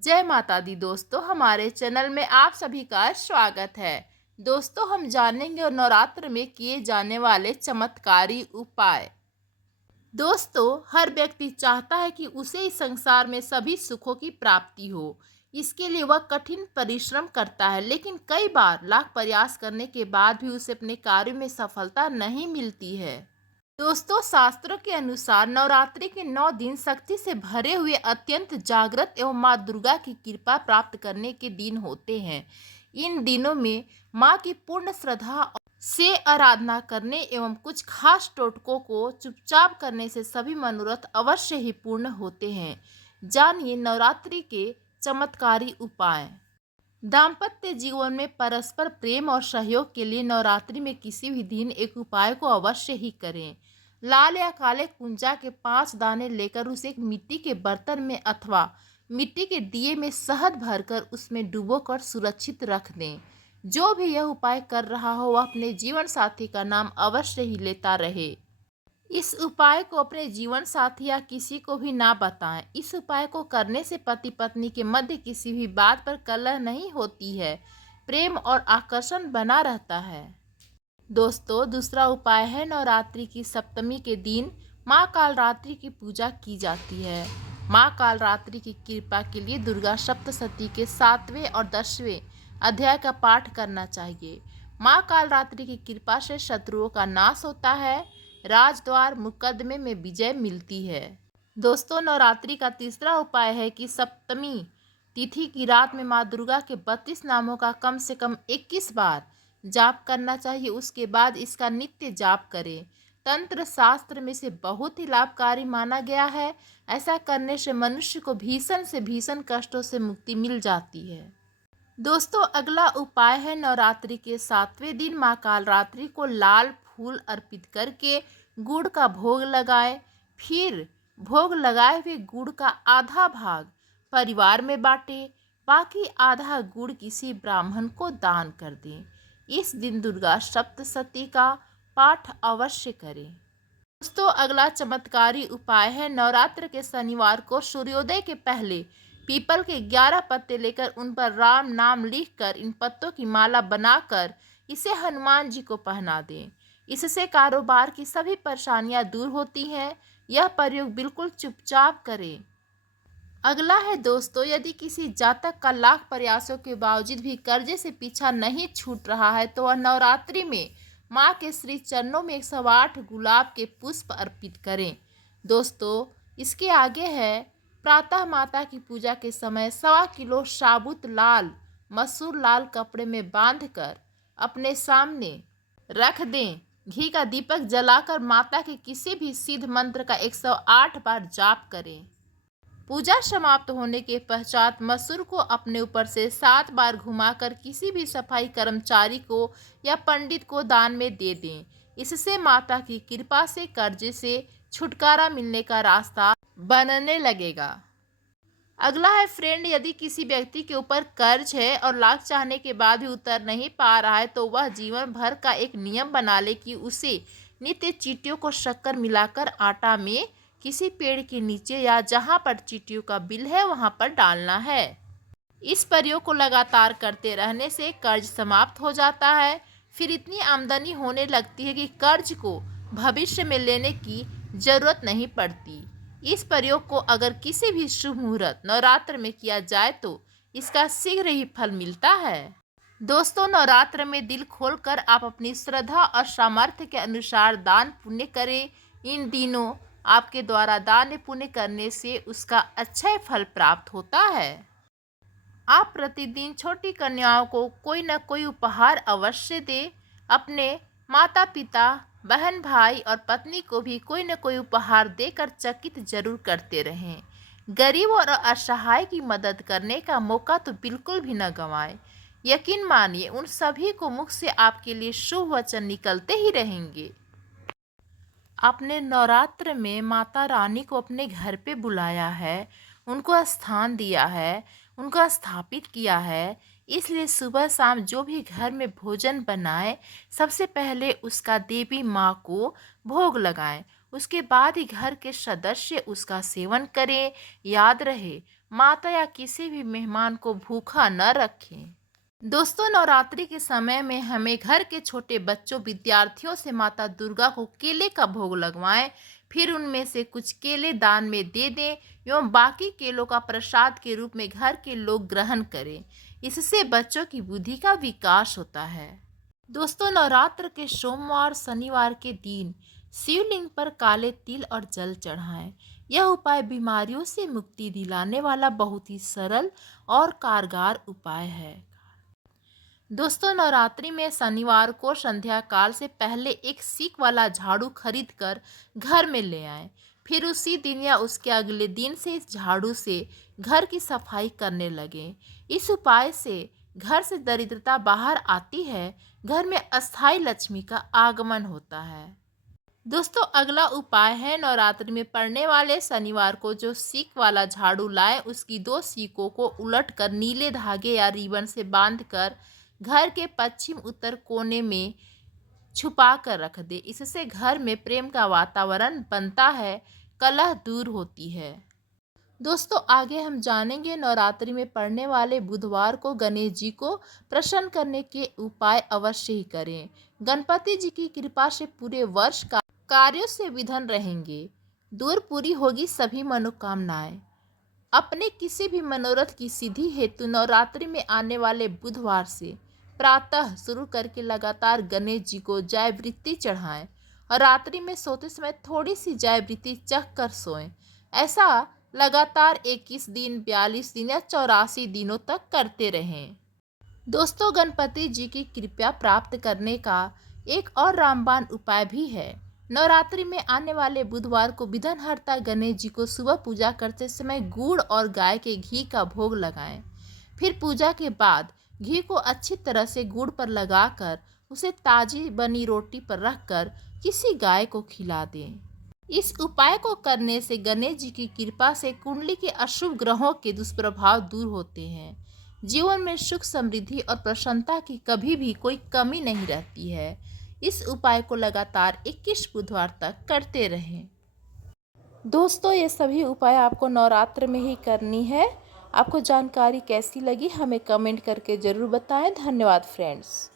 जय माता दी दोस्तों, हमारे चैनल में आप सभी का स्वागत है। दोस्तों, हम जानेंगे और नवरात्र में किए जाने वाले चमत्कारी उपाय। दोस्तों, हर व्यक्ति चाहता है कि उसे इस संसार में सभी सुखों की प्राप्ति हो। इसके लिए वह कठिन परिश्रम करता है, लेकिन कई बार लाख प्रयास करने के बाद भी उसे अपने कार्य में सफलता नहीं मिलती है। दोस्तों, शास्त्रों के अनुसार नवरात्रि के 9 दिन शक्ति से भरे हुए अत्यंत जागृत एवं माँ दुर्गा की कृपा प्राप्त करने के दिन होते हैं। इन दिनों में माँ की पूर्ण श्रद्धा से आराधना करने एवं कुछ खास टोटकों को चुपचाप करने से सभी मनोरथ अवश्य ही पूर्ण होते हैं। जानिए नवरात्रि के चमत्कारी उपाय। दाम्पत्य जीवन में परस्पर प्रेम और सहयोग के लिए नवरात्रि में किसी भी दिन एक उपाय को अवश्य ही करें। लाल या काले कुंजा के 5 दाने लेकर उसे एक मिट्टी के बर्तन में अथवा मिट्टी के दिए में शहद भरकर उसमें डुबोकर सुरक्षित रख दें। जो भी यह उपाय कर रहा हो वह अपने जीवन साथी का नाम अवश्य ही लेता रहे। इस उपाय को अपने जीवन साथी या किसी को भी ना बताएं। इस उपाय को करने से पति पत्नी के मध्य किसी भी बात पर कलह नहीं होती है, प्रेम और आकर्षण बना रहता है। दोस्तों, दूसरा उपाय है नवरात्रि की सप्तमी के दिन माँ कालरात्रि की पूजा की जाती है। माँ कालरात्रि की कृपा के लिए दुर्गा सप्तशती के 7वें और 10वें अध्याय का पाठ करना चाहिए। माँ कालरात्रि की कृपा से शत्रुओं का नाश होता है, राजद्वार मुकदमे में विजय मिलती है। दोस्तों, नवरात्रि का तीसरा उपाय है कि सप्तमी तिथि की रात में माँ दुर्गा के 32 नामों का कम से कम 21 बार जाप करना चाहिए। उसके बाद इसका नित्य जाप करें। तंत्र शास्त्र में से बहुत ही लाभकारी माना गया है। ऐसा करने से मनुष्य को भीषण से भीषण कष्टों से मुक्ति मिल जाती है। दोस्तों, अगला उपाय है नवरात्रि के 7वें दिन माँ कालरात्रि को लाल फूल अर्पित करके गुड़ का भोग लगाएं। फिर भोग लगाए हुए गुड़ का आधा भाग परिवार में बांटें, बाकी आधा गुड़ किसी ब्राह्मण को दान कर दें। इस दिन दुर्गा सप्तशती का पाठ अवश्य करें। दोस्तों, अगला चमत्कारी उपाय है नवरात्र के शनिवार को सूर्योदय के पहले पीपल के 11 पत्ते लेकर उन पर राम नाम लिखकर इन पत्तों की माला बनाकर इसे हनुमान जी को पहना दें। इससे कारोबार की सभी परेशानियां दूर होती हैं। यह प्रयोग बिल्कुल चुपचाप करें। अगला है दोस्तों, यदि किसी जातक का लाख प्रयासों के बावजूद भी कर्जे से पीछा नहीं छूट रहा है तो वह नवरात्रि में माँ के श्री चरणों में 108 गुलाब के पुष्प अर्पित करें। दोस्तों, इसके आगे है प्रातः माता की पूजा के समय 1.25 किलो साबुत लाल मसूर लाल कपड़े में बांधकर अपने सामने रख दें। घी का दीपक जलाकर माता के किसी भी सिद्ध मंत्र का 108 बार जाप करें। पूजा समाप्त होने के पश्चात मसूर को अपने ऊपर से 7 बार घुमाकर किसी भी सफाई कर्मचारी को या पंडित को दान में दे दें। इससे माता की कृपा से कर्जे से छुटकारा मिलने का रास्ता बनने लगेगा। अगला है फ्रेंड, यदि किसी व्यक्ति के ऊपर कर्ज है और लाख चाहने के बाद भी उतर नहीं पा रहा है तो वह जीवन भर का एक नियम बना ले कि उसे नित्य चींटियों को शक्कर मिलाकर आटा में किसी पेड़ के नीचे या जहां पर चींटियों का बिल है वहां पर डालना है। इस प्रयोग को लगातार करते रहने से कर्ज समाप्त हो जाता है। फिर इतनी आमदनी होने लगती है कि कर्ज को भविष्य में लेने की जरूरत नहीं पड़ती। इस प्रयोग को अगर किसी भी शुभ मुहूर्त नवरात्र में किया जाए तो इसका शीघ्र ही फल मिलता है। दोस्तों, नवरात्र में दिल खोलकर आप अपनी श्रद्धा और सामर्थ्य के अनुसार दान पुण्य करें। इन दिनों आपके द्वारा दान पुण्य करने से उसका अच्छा फल प्राप्त होता है। आप प्रतिदिन छोटी कन्याओं को कोई न कोई उपहार अवश्य दें। अपने माता पिता, बहन भाई और पत्नी को भी कोई न कोई उपहार देकर चकित जरूर करते रहें। गरीब और असहाय की मदद करने का मौका तो बिल्कुल भी न गंवाएं। यकीन मानिए उन सभी को मुख से आपके लिए शुभ वचन निकलते ही रहेंगे। आपने नवरात्र में माता रानी को अपने घर पे बुलाया है, उनको स्थान दिया है, उनको स्थापित किया है। इसलिए सुबह शाम जो भी घर में भोजन बनाए सबसे पहले उसका देवी माँ को भोग लगाएं। उसके बाद ही घर के सदस्य उसका सेवन करें। याद रहे, माता या किसी भी मेहमान को भूखा न रखें। दोस्तों, नवरात्रि के समय में हमें घर के छोटे बच्चों विद्यार्थियों से माता दुर्गा को केले का भोग लगवाएं, फिर उनमें से कुछ केले दान में दे दें एवं बाकी केलों का प्रसाद के रूप में घर के लोग ग्रहण करें। इससे बच्चों की बुद्धि का विकास होता है। दोस्तों, नवरात्र के सोमवार शनिवार के दिन शिवलिंग पर काले तिल और जल चढ़ाएं। यह उपाय बीमारियों से मुक्ति दिलाने वाला बहुत ही सरल और कारगर उपाय है। दोस्तों, नवरात्रि में शनिवार को संध्या काल से पहले एक सीक वाला झाड़ू खरीद कर घर में ले आएं। फिर उसी दिन या उसके अगले दिन से इस झाड़ू से घर की सफाई करने लगें। इस उपाय से घर से दरिद्रता बाहर आती है, घर में अस्थायी लक्ष्मी का आगमन होता है। दोस्तों, अगला उपाय है नवरात्रि में पड़ने वाले शनिवार को जो सीक वाला झाड़ू लाए उसकी 2 सीकों को उलट कर नीले धागे या रिबन से बांधकर घर के पश्चिम उत्तर कोने में छुपा कर रख दे। इससे घर में प्रेम का वातावरण बनता है, कलह दूर होती है। दोस्तों, आगे हम जानेंगे नवरात्रि में पड़ने वाले बुधवार को गणेश जी को प्रसन्न करने के उपाय अवश्य ही करें। गणपति जी की कृपा से पूरे वर्ष का कार्यों से विघ्न रहेंगे, दूर पूरी होगी सभी मनोकामनाएं। अपने किसी भी मनोरथ की सिद्धि हेतु नवरात्रि में आने वाले बुधवार से प्रातः शुरू करके लगातार गणेश जी को जयवृत्ति चढ़ाएं और रात्रि में सोते समय थोड़ी सी जयवृत्ति चख कर सोएं। ऐसा लगातार 21 दिन, 42 दिन या 84 दिनों तक करते रहें। दोस्तों, गणपति जी की कृपा प्राप्त करने का एक और रामबाण उपाय भी है। नवरात्रि में आने वाले बुधवार को विघ्नहर्ता गणेश जी को सुबह पूजा करते समय गुड़ और गाय के घी का भोग लगाएं। फिर पूजा के बाद घी को अच्छी तरह से गुड़ पर लगाकर उसे ताजी बनी रोटी पर रखकर किसी गाय को खिला दें। इस उपाय को करने से गणेश जी की कृपा से कुंडली के अशुभ ग्रहों के दुष्प्रभाव दूर होते हैं। जीवन में सुख, समृद्धि और प्रसन्नता की कभी भी कोई कमी नहीं रहती है। इस उपाय को लगातार 21 बुधवार तक करते रहें। दोस्तों, ये सभी उपाय आपको नवरात्र में ही करनी है। आपको जानकारी कैसी लगी हमें कमेंट करके ज़रूर बताएं। धन्यवाद फ्रेंड्स।